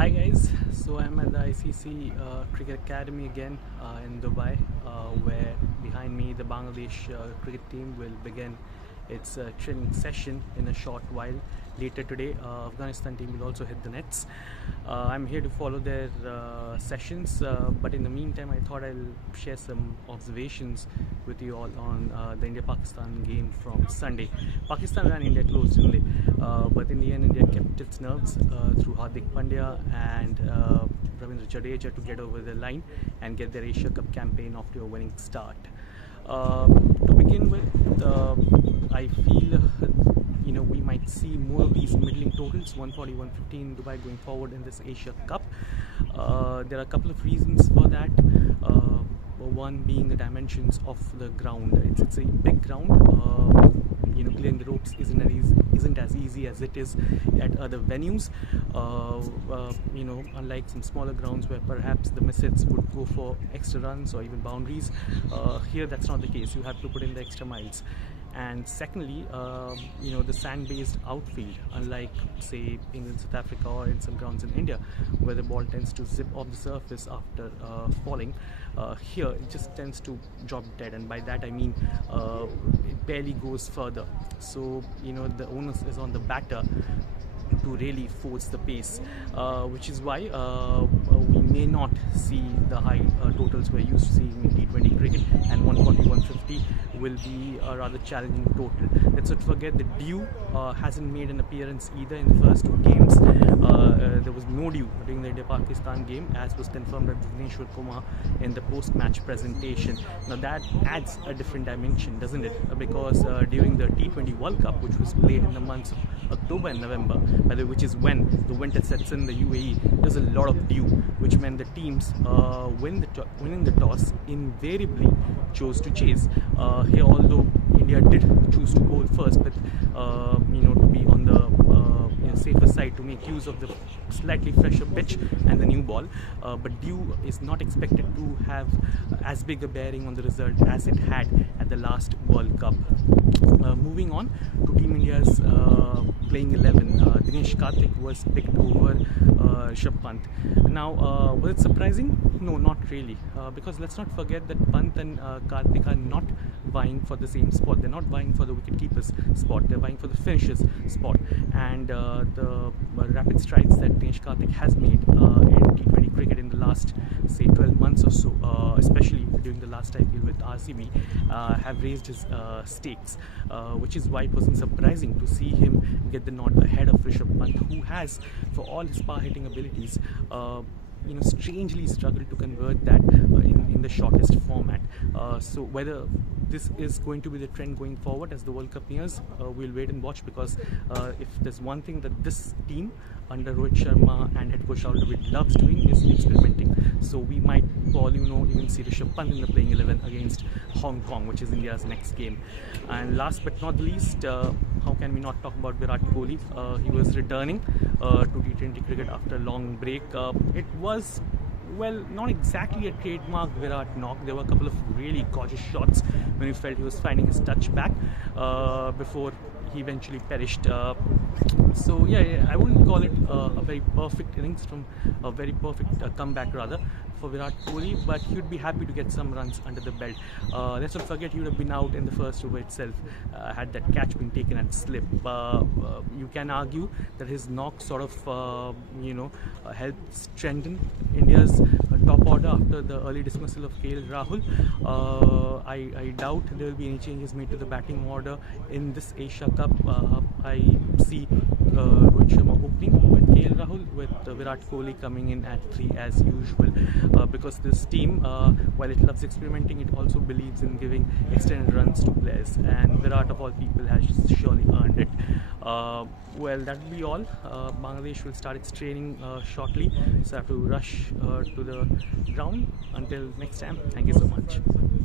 Hi guys, so I'm at the ICC Cricket Academy again in Dubai, where behind me the Bangladesh cricket team will begin its training session in a short while. Later today, Afghanistan team will also hit the nets. I'm here to follow their sessions, but in the meantime, I thought I'll share some observations with you all on the India-Pakistan game from Sunday. Pakistan and India closed, didn't they? But in the end, India kept its nerves through Hardik Pandya and Ravindra Jadeja to get over the line and get their Asia Cup campaign off to a winning start. To begin with, I feel we might see more of these middling totals, 140, 150 in Dubai going forward in this Asia Cup. There are a couple of reasons for that. One being the dimensions of the ground. It's a big ground. Clearing the ropes isn't as easy as it is at other venues. Unlike some smaller grounds where perhaps the misses would go for extra runs or even boundaries, here that's not the case. You have to put in the extra miles. And secondly, the sand-based outfield, unlike say England, South Africa, or in some grounds in India, where the ball tends to zip off the surface after falling, here it just tends to drop dead, and by that I mean it barely goes further. So the onus is on the batter to really force the pace, which is why we may not see the high totals we're used to seeing in T20 cricket, and 140, 150 will be a rather challenging total. Let's not forget that Dew hasn't made an appearance either in the first two games. There was no Dew during the India-Pakistan game, as was confirmed by Bhuvneshwar Kumar in the post-match presentation. Now that adds a different dimension, doesn't it? Because during the T20 World Cup, which was played in the months of October and November, by the way, which is when the winter sets in the UAE, there's a lot of dew, which meant the teams winning the toss invariably chose to chase. Here, although India did choose to bowl first, but to be on the safer side, to make use of the slightly fresher pitch and the new ball, but dew is not expected to have as big a bearing on the result as it had at the last World Cup. Moving on to Team India's playing 11, Dinesh Karthik was picked over Pant. Now, was it surprising? No, not really, because let's not forget that Pant and Karthik are not vying for the same spot. They're not vying for the wicket-keeper's spot. They're vying for the finisher's spot. And the rapid strides that Dinesh Karthik has made in T20 cricket in the last, say, 12 months or so, especially during the last IPL with RCB, have raised his stakes, which is why it wasn't surprising to see him get the nod ahead of Rishabh Pant, who has, for all his power-hitting abilities, strangely struggled to convert that in the shortest format. So whether this is going to be the trend going forward as the World Cup nears, we'll wait and watch, because if there's one thing that this team under Rohit Sharma and head coach Rahul Dravid loves doing, is experimenting. So we might, for all you know, even see Rishabh Pant in the playing 11 against Hong Kong, which is India's next game. And last but not least, how can we not talk about Virat Kohli? He was returning to T20 cricket after a long break. It was, well, not exactly a trademark Virat knock. There were a couple of really gorgeous shots when he felt he was finding his touch back before he eventually perished. So yeah, I wouldn't call it a very perfect innings, from a very perfect comeback rather, for Virat Kohli, but he would be happy to get some runs under the belt. Let's not forget, he would have been out in the first over itself had that catch been taken at slip. You can argue that his knock sort of helped strengthen India's top order after the early dismissal of KL Rahul. I doubt there will be any changes made to the batting order in this Asia Cup. I see Rohit Sharma opening with KL Rahul, with Virat Kohli coming in at 3 as usual, because this team, while it loves experimenting, it also believes in giving extended runs to players, and Virat of all people has surely earned it. Well, that will be all. Bangladesh will start its training shortly, so I have to rush to the ground. Until next time, thank you so much.